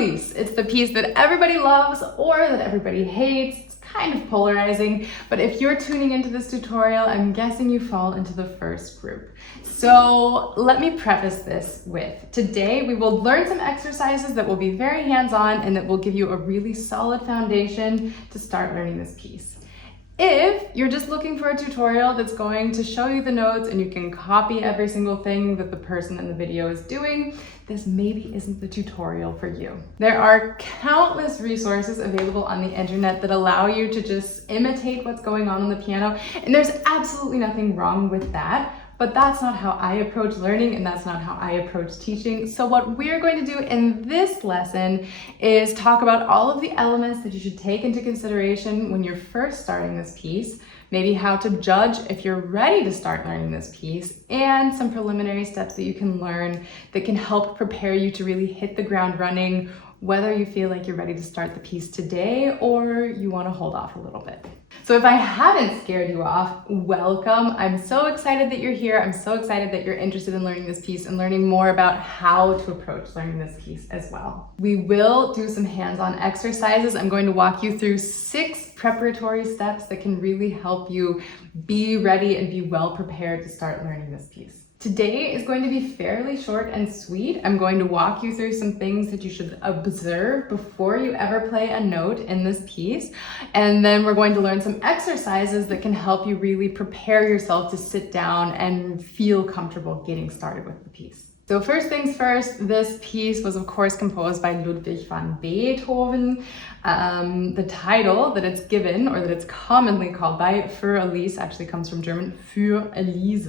Elise. It's the piece that everybody loves or that everybody hates. It's kind of polarizing, but if you're tuning into this tutorial, I'm guessing you fall into the first group. So let me preface this with, today we will learn some exercises that will be very hands-on and that will give you a really solid foundation to start learning this piece. If you're just looking for a tutorial that's going to show you the notes and you can copy every single thing that the person in the video is doing, this maybe isn't the tutorial for you. There are countless resources available on the internet that allow you to just imitate what's going on the piano, and there's absolutely nothing wrong with that. But that's not how I approach learning, and that's not how I approach teaching. So what we're going to do in this lesson is talk about all of the elements that you should take into consideration when you're first starting this piece, maybe how to judge if you're ready to start learning this piece, and some preliminary steps that you can learn that can help prepare you to really hit the ground running, whether you feel like you're ready to start the piece today or you want to hold off a little bit. So if I haven't scared you off, welcome. I'm so excited that you're here. I'm so excited that you're interested in learning this piece and learning more about how to approach learning this piece as well. We will do some hands-on exercises. I'm going to walk you through 6 preparatory steps that can really help you be ready and be well prepared to start learning this piece. Today is going to be fairly short and sweet. I'm going to walk you through some things that you should observe before you ever play a note in this piece. And then we're going to learn some exercises that can help you really prepare yourself to sit down and feel comfortable getting started with the piece. So first things first, this piece was of course composed by Ludwig van Beethoven. The title that it's given, or that it's commonly called by, Für Elise, actually comes from German, Für Elise.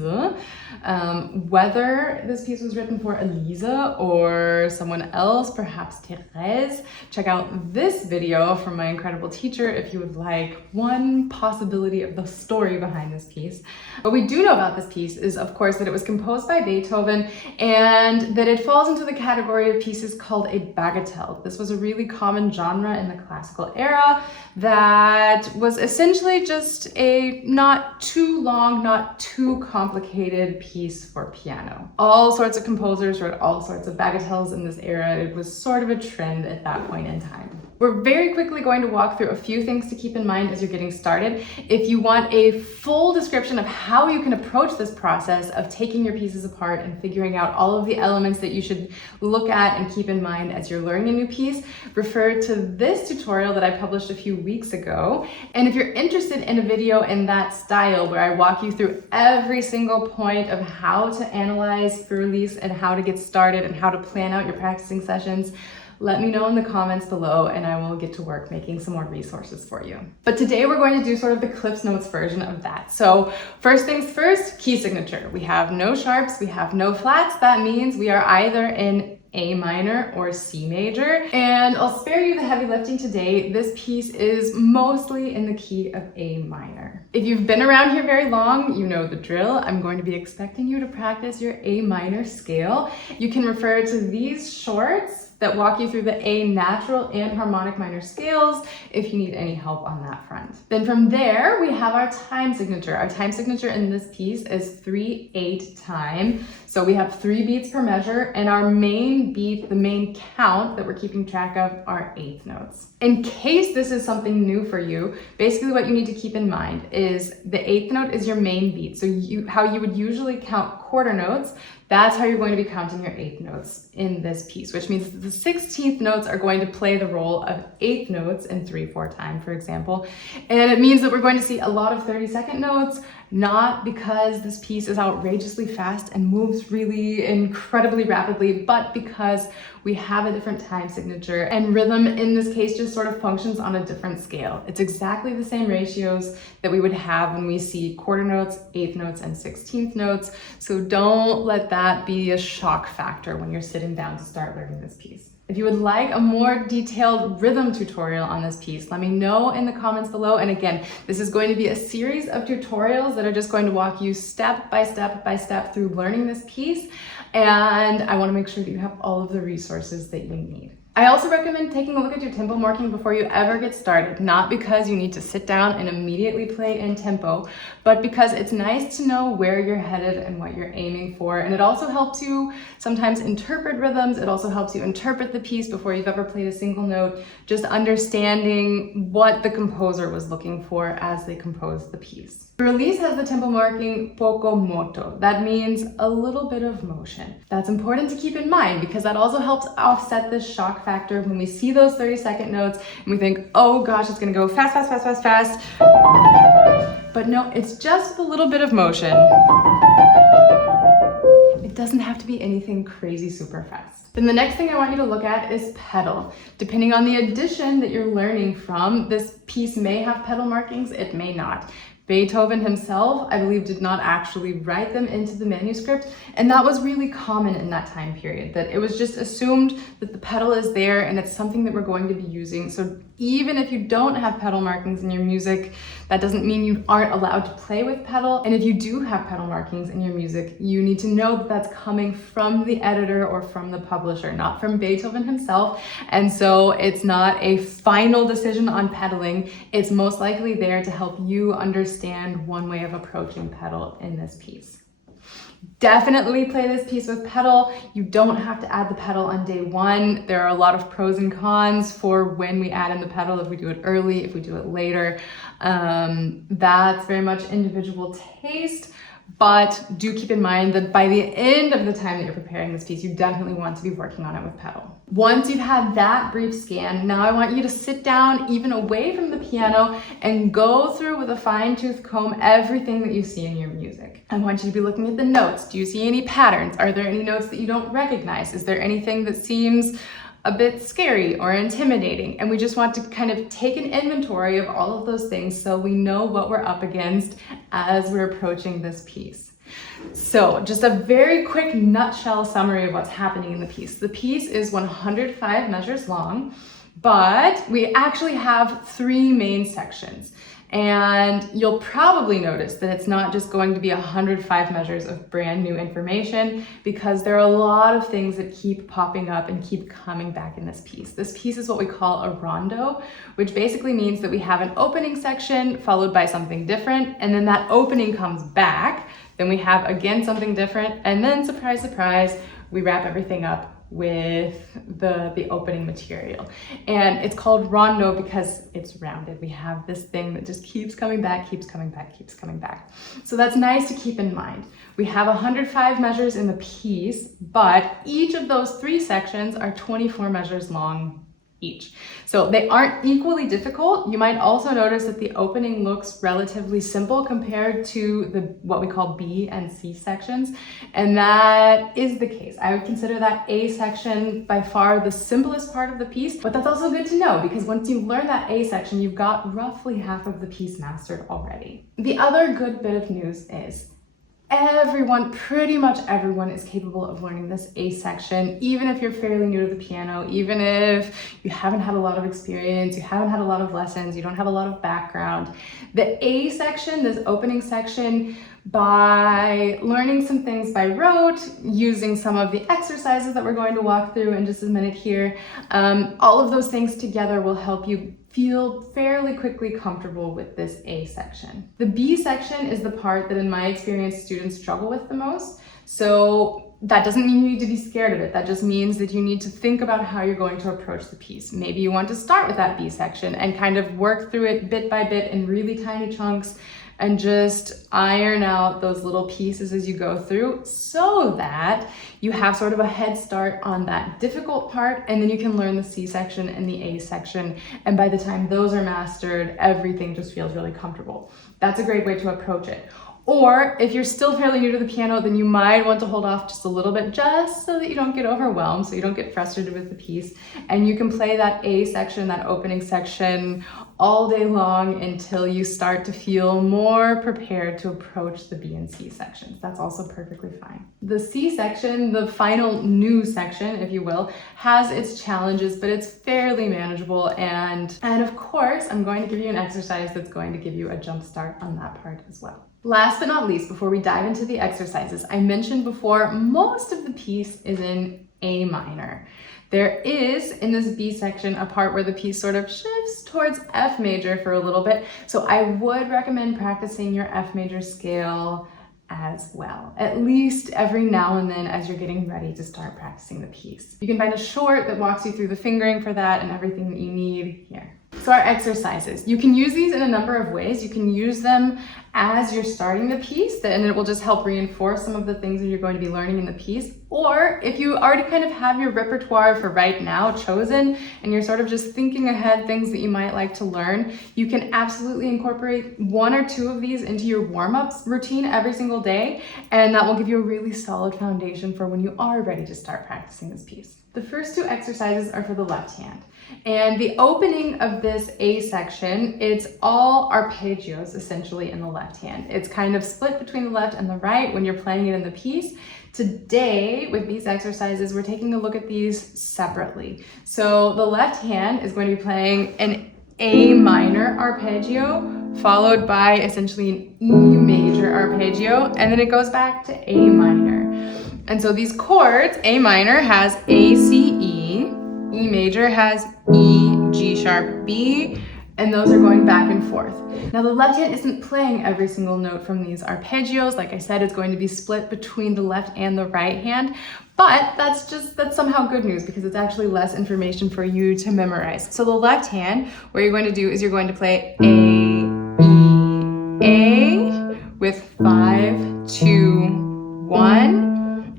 Whether this piece was written for Elise or someone else, perhaps Therese, check out this video from my incredible teacher if you would like one possibility of the story behind this piece. What we do know about this piece is, of course, that it was composed by Beethoven and that it falls into the category of pieces called a bagatelle. This was a really common genre in the classical era that was essentially just a not too long, not too complicated piece for piano. All sorts of composers wrote all sorts of bagatelles in this era. It was sort of a trend at that point in time. We're very quickly going to walk through a few things to keep in mind as you're getting started. If you want a full description of how you can approach this process of taking your pieces apart and figuring out all of the elements that you should look at and keep in mind as you're learning a new piece, refer to this tutorial that I published a few weeks ago. And if you're interested in a video in that style where I walk you through every single point of how to analyze Für Elise and how to get started and how to plan out your practicing sessions, let me know in the comments below and I will get to work making some more resources for you. But today we're going to do sort of the Clips Notes version of that. So first things first, key signature. We have no sharps, we have no flats. That means we are either in A minor or C major. And I'll spare you the heavy lifting today. This piece is mostly in the key of A minor. If you've been around here very long, you know the drill. I'm going to be expecting you to practice your A minor scale. You can refer to these shorts that walk you through the A natural and harmonic minor scales if you need any help on that front. Then from there, we have our time signature. Our time signature in this piece is 3/8 time. So we have 3 beats per measure, and our main beat, the main count that we're keeping track of, are 1/8 notes. In case this is something new for you, basically what you need to keep in mind is the 1/8 note is your main beat. So how you would usually count quarter notes, that's how you're going to be counting your 1/8 notes in this piece, which means that the 16th notes are going to play the role of 1/8 notes in 3/4 time, for example. And it means that we're going to see a lot of 30-second notes, not because this piece is outrageously fast and moves really incredibly rapidly, but because we have a different time signature, and rhythm in this case just sort of functions on a different scale. It's exactly the same ratios that we would have when we see quarter notes, 1/8 notes, and 16th notes. So don't let that be a shock factor when you're sitting down to start learning this piece. If you would like a more detailed rhythm tutorial on this piece, let me know in the comments below. And again, this is going to be a series of tutorials that are just going to walk you step by step by step through learning this piece. And I want to make sure that you have all of the resources that you need. I also recommend taking a look at your tempo marking before you ever get started, not because you need to sit down and immediately play in tempo, but because it's nice to know where you're headed and what you're aiming for. And it also helps you sometimes interpret rhythms. It also helps you interpret the piece before you've ever played a single note, just understanding what the composer was looking for as they composed the piece. Für Elise has the tempo marking poco moto. That means a little bit of motion. That's important to keep in mind because that also helps offset this shock factor when we see those 30-second notes and we think, oh gosh, it's gonna go fast, fast, fast, fast, fast. But no, it's just a little bit of motion. It doesn't have to be anything crazy super fast. Then the next thing I want you to look at is pedal. Depending on the edition that you're learning from, this piece may have pedal markings, it may not. Beethoven himself, I believe, did not actually write them into the manuscript, and that was really common in that time period, that it was just assumed that the pedal is there and it's something that we're going to be using. So even if you don't have pedal markings in your music, that doesn't mean you aren't allowed to play with pedal. And if you do have pedal markings in your music, you need to know that that's coming from the editor or from the publisher, not from Beethoven himself. And so it's not a final decision on pedaling. It's most likely there to help you understand one way of approaching pedal in this piece. Definitely play this piece with pedal. You don't have to add the pedal on day one. There are a lot of pros and cons for when we add in the pedal, if we do it early, if we do it later. That's very much individual taste, but do keep in mind that by the end of the time that you're preparing this piece, you definitely want to be working on it with pedal. Once you've had that brief scan, now I want you to sit down even away from the piano and go through with a fine-tooth comb everything that you see in your music. I want you to be looking at the notes. Do you see any patterns? Are there any notes that you don't recognize? Is there anything that seems a bit scary or intimidating? And we just want to kind of take an inventory of all of those things so we know what we're up against as we're approaching this piece. So just a very quick nutshell summary of what's happening in the piece. The piece is 105 measures long, but we actually have 3 main sections. And you'll probably notice that it's not just going to be 105 measures of brand new information, because there are a lot of things that keep popping up and keep coming back in this piece. This piece is what we call a rondo, which basically means that we have an opening section followed by something different, and then that opening comes back, then we have again something different, and then surprise, surprise, we wrap everything up with the opening material. And it's called rondo because it's rounded. We have this thing that just keeps coming back, keeps coming back, keeps coming back. So that's nice to keep in mind. We have 105 measures in the piece, but each of those 3 sections are 24 measures long each. So they aren't equally difficult. You might also notice that the opening looks relatively simple compared to what we call B and C sections. And that is the case. I would consider that A section by far the simplest part of the piece, but that's also good to know because once you learn that A section, you've got roughly half of the piece mastered already. The other good bit of news is pretty much everyone is capable of learning this A section, even if you're fairly new to the piano, even if you haven't had a lot of experience, you haven't had a lot of lessons, you don't have a lot of background. The A section, this opening section, by learning some things by rote, using some of the exercises that we're going to walk through in just a minute here, all of those things together will help you feel fairly quickly comfortable with this A section. The B section is the part that in my experience students struggle with the most. So that doesn't mean you need to be scared of it. That just means that you need to think about how you're going to approach the piece. Maybe you want to start with that B section and kind of work through it bit by bit in really tiny chunks and just iron out those little pieces as you go through so that you have sort of a head start on that difficult part, and then you can learn the C section and the A section. And by the time those are mastered, everything just feels really comfortable. That's a great way to approach it. Or if you're still fairly new to the piano, then you might want to hold off just a little bit just so that you don't get overwhelmed, so you don't get frustrated with the piece. And you can play that A section, that opening section, all day long until you start to feel more prepared to approach the B and C sections. That's also perfectly fine. The C section, the final new section, if you will, has its challenges, but it's fairly manageable. And of course, I'm going to give you an exercise that's going to give you a jump start on that part as well. Last but not least, before we dive into the exercises, I mentioned before, most of the piece is in A minor. There is, in this B section, a part where the piece sort of shifts towards F major for a little bit. So I would recommend practicing your F major scale as well, at least every now and then as you're getting ready to start practicing the piece. You can find a short that walks you through the fingering for that and everything that you need here. So our exercises, you can use these in a number of ways. You can use them as you're starting the piece, and it will just help reinforce some of the things that you're going to be learning in the piece. Or if you already kind of have your repertoire for right now chosen, and you're sort of just thinking ahead things that you might like to learn, you can absolutely incorporate one or two of these into your warm-ups routine every single day, and that will give you a really solid foundation for when you are ready to start practicing this piece. The first two exercises are for the left hand. And the opening of this A section, it's all arpeggios essentially in the left hand. It's kind of split between the left and the right when you're playing it in the piece. Today, with these exercises, we're taking a look at these separately. So the left hand is going to be playing an A minor arpeggio, followed by essentially an E major arpeggio, and then it goes back to A minor. And so these chords, A minor has A, C, E, E major has E, G sharp, B, and those are going back and forth. Now the left hand isn't playing every single note from these arpeggios. Like I said, it's going to be split between the left and the right hand, but that's somehow good news because it's actually less information for you to memorize. So the left hand, what you're going to do is you're going to play A, E, A with 5, 2, 1.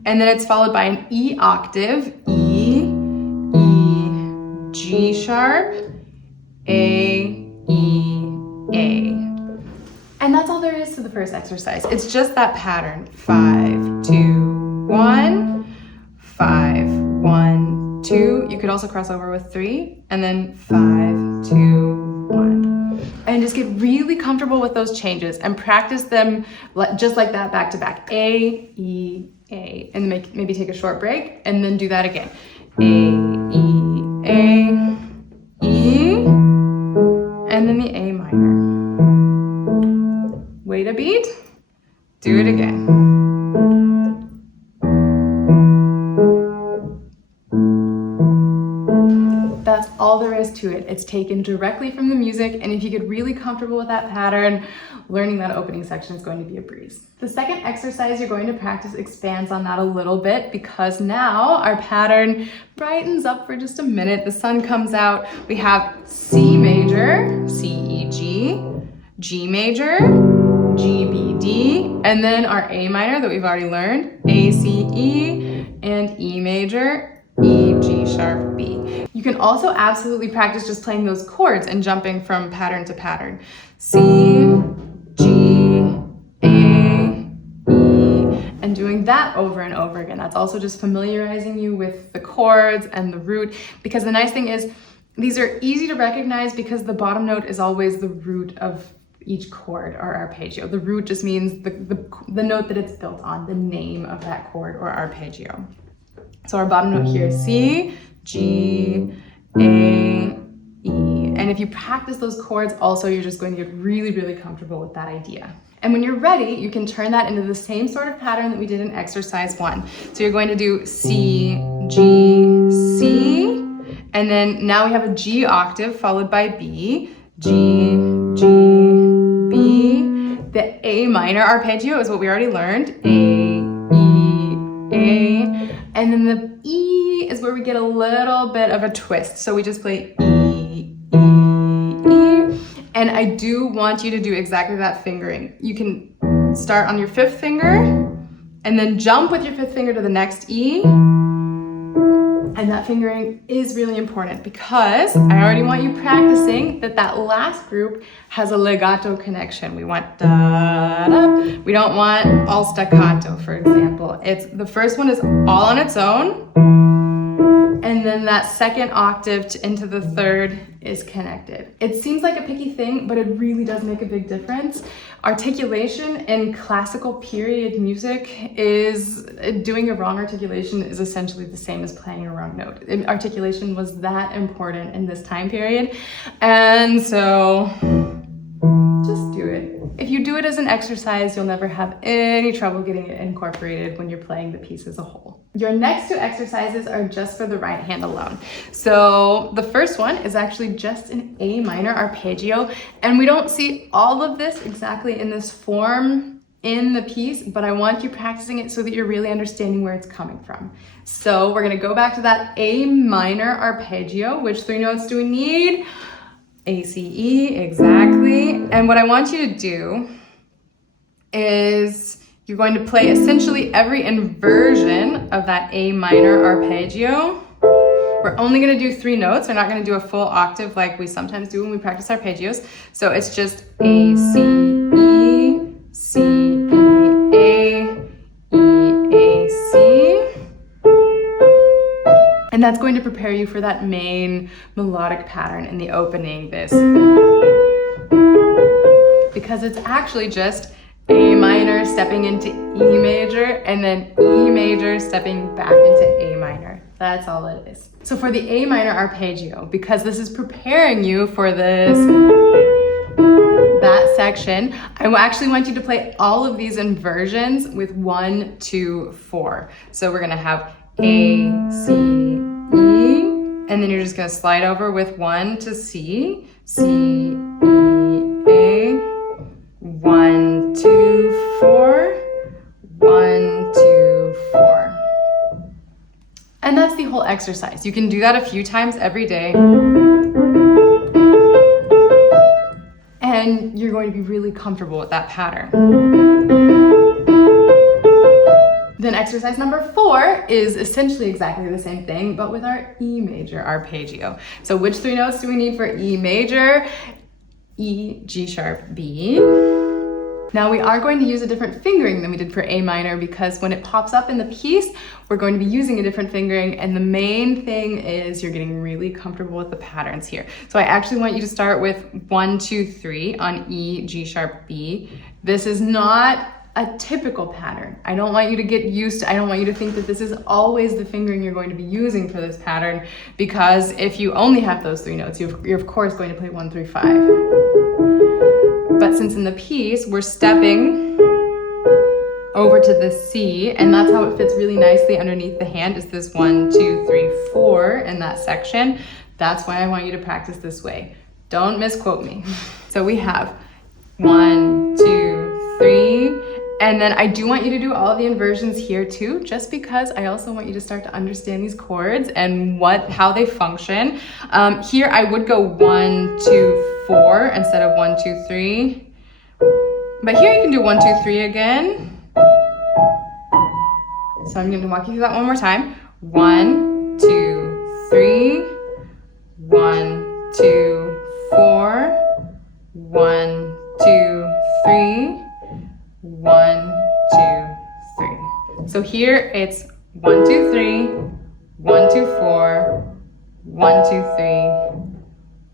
And then it's followed by an E octave, E, E, G sharp, A, E, A. And that's all there is to the first exercise. It's just that pattern. 5, 2, 1, 5, 1, 2. You could also cross over with 3, and then 5, 2, 1. And just get really comfortable with those changes and practice them just like that back to back. A, E, A, and maybe take a short break and then do that again. A, E, A, E, and then the A minor. Wait a beat, do it again. That's all there is to it. It's taken directly from the music, and if you get really comfortable with that pattern, learning that opening section is going to be a breeze. The second exercise you're going to practice expands on that a little bit because now our pattern brightens up for just a minute. The sun comes out. We have C major, C, E, G, G major, G, B, D, and then our A minor that we've already learned, A, C, E, and E major, E, G sharp, B. You can also absolutely practice just playing those chords and jumping from pattern to pattern. C, G, A, E, and doing that over and over again. That's also just familiarizing you with the chords and the root, because the nice thing is these are easy to recognize because the bottom note is always the root of each chord or arpeggio. The root just means the note that it's built on, the name of that chord or arpeggio. So our bottom note here is C, G, A, E. And if you practice those chords also, you're just going to get really, really comfortable with that idea. And when you're ready, you can turn that into the same sort of pattern that we did in exercise 1. So you're going to do C, G, C, and then now we have a G octave followed by B, G, G, B. The A minor arpeggio is what we already learned, A, E, A. And then the E is where we get a little bit of a twist. So we just play E, E, E. And I do want you to do exactly that fingering. You can start on your 5th finger and then jump with your 5th finger to the next E. And that fingering is really important because I already want you practicing that last group has a legato connection. We want da-da. We don't want all staccato, for example. The first one is all on its own, and then that second octave into the third is connected. It seems like a picky thing, but it really does make a big difference. Articulation in classical period music is, doing a wrong articulation is essentially the same as playing a wrong note. Articulation was that important in this time period. And so just do it. If you do it as an exercise, you'll never have any trouble getting it incorporated when you're playing the piece as a whole. Your next two exercises are just for the right hand alone. So the first one is actually just an A minor arpeggio, and we don't see all of this exactly in this form in the piece, but I want you practicing it so that you're really understanding where it's coming from. So we're gonna go back to that A minor arpeggio. Which three notes do we need? A, C, E, exactly. And what I want you to do is you're going to play essentially every inversion of that A minor arpeggio. We're only gonna do three notes. We're not gonna do a full octave like we sometimes do when we practice arpeggios. So it's just A, C, E, C, E, A, C. And that's going to prepare you for that main melodic pattern in the opening, this. Because it's actually just A minor stepping into E major and then E major stepping back into A minor. That's all it is. So for the A minor arpeggio, because this is preparing you for that section, I actually want you to play all of these inversions with 1, 2, 4. So we're gonna have A, C, E, and then you're just gonna slide over with 1 to C, C, E, A, 1, 2, 4, 1, 2, 4. And that's the whole exercise. You can do that a few times every day. And you're going to be really comfortable with that pattern. Then exercise number 4 is essentially exactly the same thing, but with our E major arpeggio. So which three notes do we need for E major? E, G sharp, B. Now we are going to use a different fingering than we did for A minor, because when it pops up in the piece, we're going to be using a different fingering, and the main thing is you're getting really comfortable with the patterns here. So I actually want you to start with 1, 2, 3 on E, G sharp, B. This is not a typical pattern. I don't want you to get used to, I don't want you to think that this is always the fingering you're going to be using for this pattern, because if you only have those three notes, you're of course going to play 1, 3, 5. But since in the piece, we're stepping over to the C, and that's how it fits really nicely underneath the hand, is this 1, 2, 3, 4 in that section. That's why I want you to practice this way. Don't misquote me. So we have 1, 2, 3, and then I do want you to do all of the inversions here too, just because I also want you to start to understand these chords and how they function. Here I would go 1, 2, 4 instead of 1, 2, 3. But here you can do 1, 2, 3 again. So I'm going to walk you through that one more time. 1, 2, 3, 1, 2, 4, 1, 2, 3, 1, 2, 3. So here it's 1, 2, 3, 1, 2, 4, 1, 2, 3,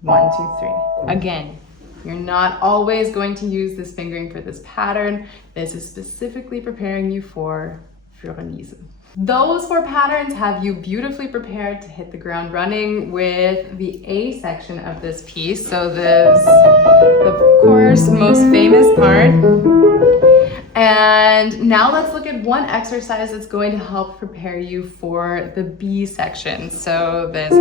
1, 2, 3. Again, you're not always going to use this fingering for this pattern. This is specifically preparing you for Für Elise. Those 4 patterns have you beautifully prepared to hit the ground running with the A section of this piece. So this, of course, most famous part. And now let's look at one exercise that's going to help prepare you for the B section. So this.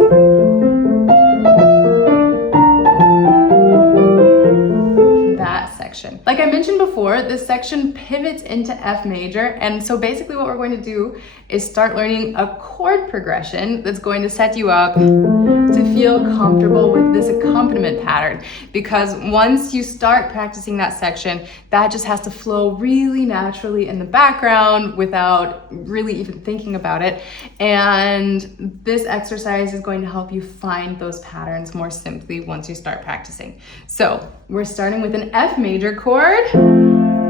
Section. Like I mentioned before, this section pivots into F major, and so basically what we're going to do is start learning a chord progression that's going to set you up to feel comfortable with this accompaniment pattern, because once you start practicing that section, that just has to flow really naturally in the background without really even thinking about it, and this exercise is going to help you find those patterns more simply once you start practicing. So we're starting with an F major chord,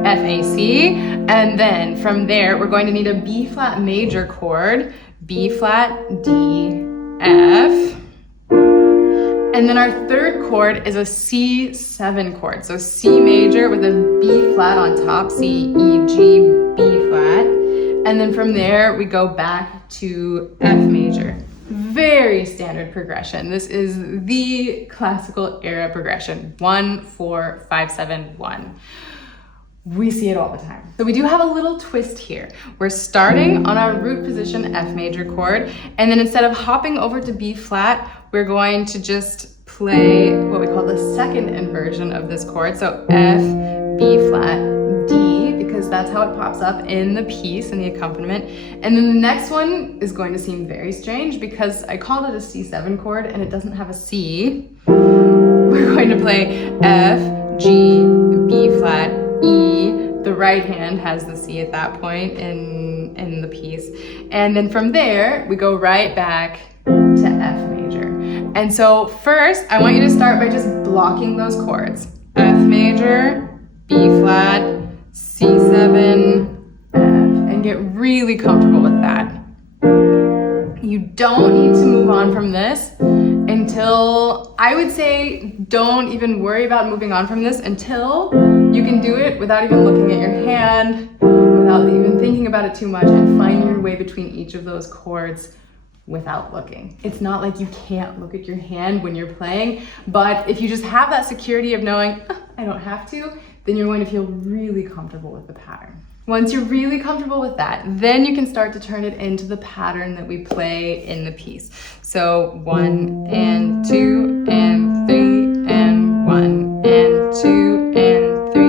F, A, C, and then from there we're going to need a B flat major chord, B flat, D, F, and then our third chord is a C7 chord, so C major with a B flat on top, C, E, G, B flat, and then from there we go back to F major. very standard progression. This is the classical era progression, 1, 4, 5, 7, 1. We see it all the time. So we do have a little twist here. We're starting on our root position F major chord, and then instead of hopping over to B flat, we're going to just play what we call the second inversion of this chord. So F, B flat, D, because that's how it pops up in the piece, in the accompaniment. And then the next one is going to seem very strange because I called it a C7 chord and it doesn't have a C. We're going to play F, G, B flat, E. The right hand has the C at that point in the piece. And then from there, we go right back to F major. And so first, I want you to start by just blocking those chords. F major, B flat, C7, F, and get really comfortable with that. You don't need to move on from this until, I would say, don't even worry about moving on from this until you can do it without even looking at your hand, without even thinking about it too much, and find your way between each of those chords without looking. It's not like you can't look at your hand when you're playing, but if you just have that security of knowing, I don't have to, then you're going to feel really comfortable with the pattern. Once you're really comfortable with that, then you can start to turn it into the pattern that we play in the piece. So 1 and 2 and 3 and 1 and 2 and 3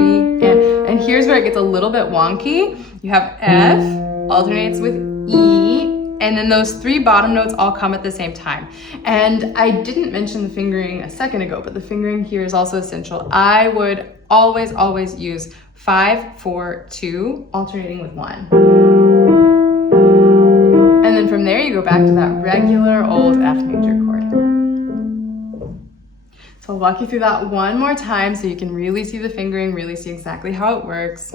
and here's where it gets a little bit wonky. You have F alternates with E, and then those 3 bottom notes all come at the same time. And I didn't mention the fingering a second ago, but the fingering here is also essential. I would always use 5, 4, 2, alternating with 1. And then from there, you go back to that regular old F major chord. So I'll walk you through that one more time so you can really see the fingering, really see exactly how it works.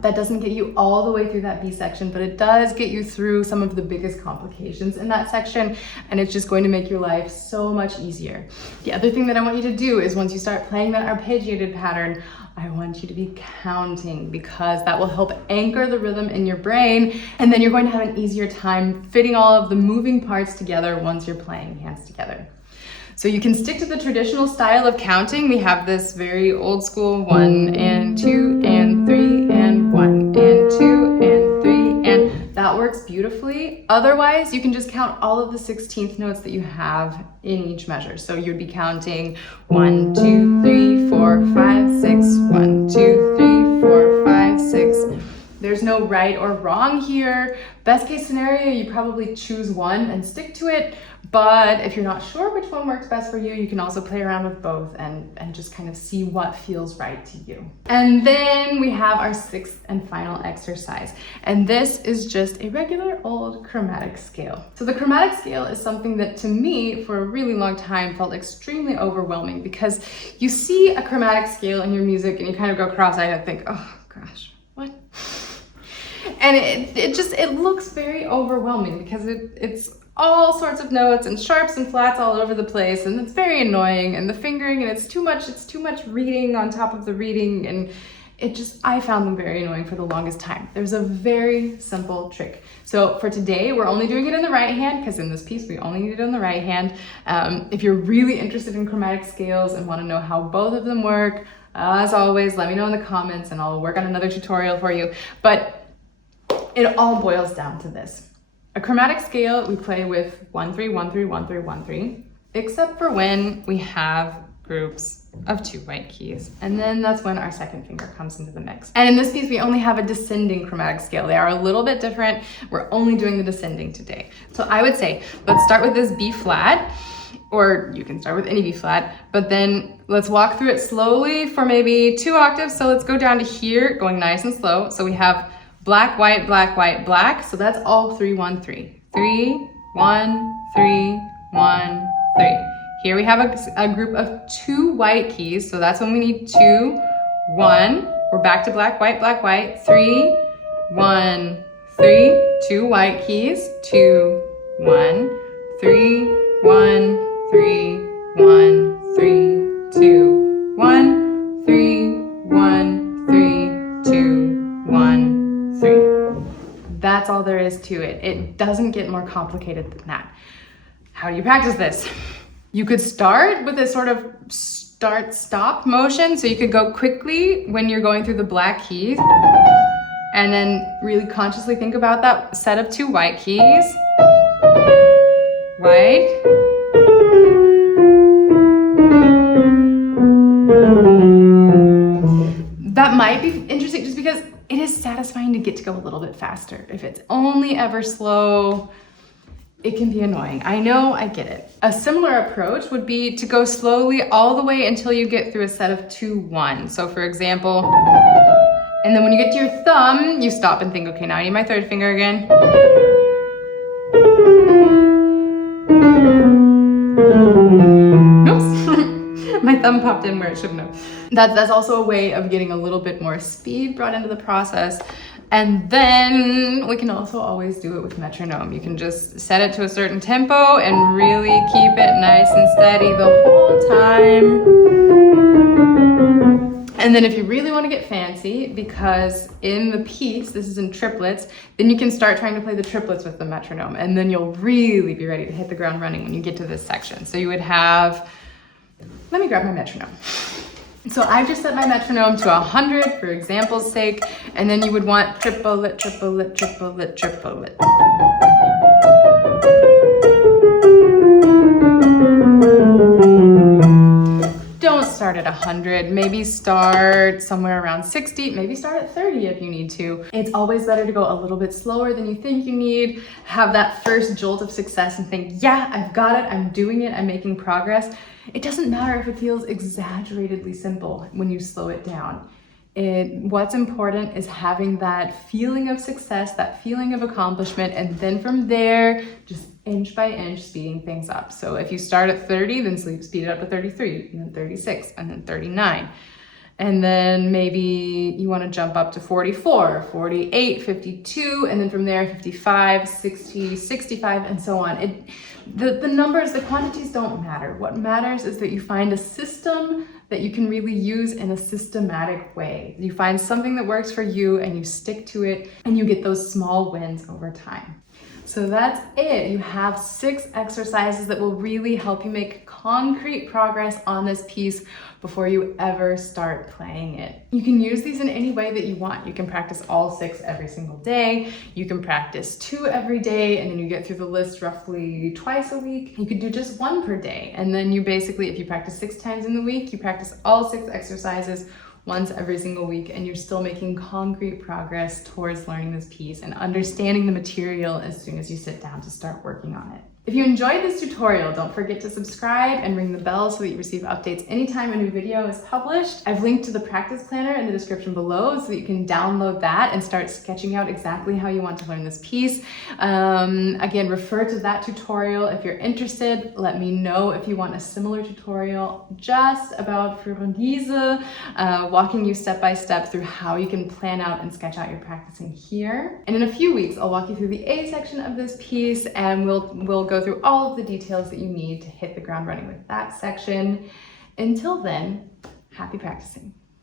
That doesn't get you all the way through that B section, but it does get you through some of the biggest complications in that section, and it's just going to make your life so much easier. The other thing that I want you to do is once you start playing that arpeggiated pattern, I want you to be counting, because that will help anchor the rhythm in your brain, and then you're going to have an easier time fitting all of the moving parts together once you're playing hands together. So you can stick to the traditional style of counting. We have this very old school 1 and 2 and 3 and 1 and 2 and 3, and that works beautifully. Otherwise, you can just count all of the 16th notes that you have in each measure. So you'd be counting 1, 2, 3, 4, 5, 6, 1, 2, 3, 4, 5, 6. There's no right or wrong here. Best case scenario, you probably choose one and stick to it. But if you're not sure which one works best for you, you can also play around with both and just kind of see what feels right to you. And then we have our 6th and final exercise. And this is just a regular old chromatic scale. So the chromatic scale is something that to me for a really long time felt extremely overwhelming, because you see a chromatic scale in your music and you kind of go cross-eyed and think, oh gosh, what? And it looks very overwhelming because it's all sorts of notes and sharps and flats all over the place, and it's very annoying, and the fingering, and it's too much reading on top of the reading, and I found them very annoying for the longest time. There's a very simple trick. So for today, we're only doing it in the right hand, because in this piece, we only need it in the right hand. If you're really interested in chromatic scales and want to know how both of them work, as always, let me know in the comments and I'll work on another tutorial for you. But it all boils down to this. A chromatic scale, we play with 1, 3, 1, 3, 1, 3, 1, 3, except for when we have groups of 2 white keys. And then that's when our second finger comes into the mix. And in this piece, we only have a descending chromatic scale. They are a little bit different. We're only doing the descending today. So I would say, let's start with this B flat, or you can start with any B flat, but then let's walk through it slowly for maybe 2 octaves. So let's go down to here, going nice and slow. So we have black, white, black, white, black. So that's all 3, 1, 3. 3, 1, 3, 1, 3. Here we have a group of 2 white keys. So that's when we need 2, 1. We're back to black, white, black, white. 3, 1, 3. 2 white keys. 2, 1, 3, 1, 3, 1, 3, 2, 1, 3, 1, 3, 2, 1, 3. That's all there is to it. It doesn't get more complicated than that. How do you practice this? You could start with a sort of start-stop motion. So you could go quickly when you're going through the black keys, and then really consciously think about that set of 2 white keys. White. That might be interesting just because it is satisfying to get to go a little bit faster. If it's only ever slow, it can be annoying. I know, I get it. A similar approach would be to go slowly all the way until you get through a set of 2 1. So for example, and then when you get to your thumb, you stop and think, okay, now I need my 3rd finger again. Oops, my thumb popped in where it shouldn't have. That's also a way of getting a little bit more speed brought into the process. And then we can also always do it with metronome. You can just set it to a certain tempo and really keep it nice and steady the whole time. And then if you really want to get fancy, because in the piece, this is in triplets, then you can start trying to play the triplets with the metronome, and then you'll really be ready to hit the ground running when you get to this section. So you would have, let me grab my metronome. So I've just set my metronome to 100 for example's sake, and then you would want triplet, triplet, triplet, triplet. Don't start at 100, maybe start somewhere around 60, maybe start at 30 if you need to. It's always better to go a little bit slower than you think you need, have that first jolt of success and think, yeah, I've got it, I'm doing it, I'm making progress. It doesn't matter if it feels exaggeratedly simple when you slow it down. What's important is having that feeling of success, that feeling of accomplishment, and then from there, just inch by inch speeding things up. So if you start at 30, then speed it up to 33, and then 36, and then 39. And then maybe you want to jump up to 44, 48, 52, and then from there 55, 60, 65, and so on. The numbers, the quantities don't matter. What matters is that you find a system that you can really use in a systematic way. You find something that works for you and you stick to it, and you get those small wins over time. So that's it. You have 6 exercises that will really help you make concrete progress on this piece before you ever start playing it. You can use these in any way that you want. You can practice all 6 every single day. You can practice 2 every day, and then you get through the list roughly twice a week. You could do just 1 per day. And then you basically, if you practice 6 times in the week, you practice all 6 exercises once every single week, and you're still making concrete progress towards learning this piece and understanding the material as soon as you sit down to start working on it. If you enjoyed this tutorial, don't forget to subscribe and ring the bell so that you receive updates anytime a new video is published. I've linked to the practice planner in the description below so that you can download that and start sketching out exactly how you want to learn this piece. Again, refer to that tutorial if you're interested. Let me know if you want a similar tutorial just about Für Elise, walking you step by step through how you can plan out and sketch out your practicing here. And in a few weeks, I'll walk you through the A section of this piece, and we'll go through all of the details that you need to hit the ground running with that section. Until then, happy practicing.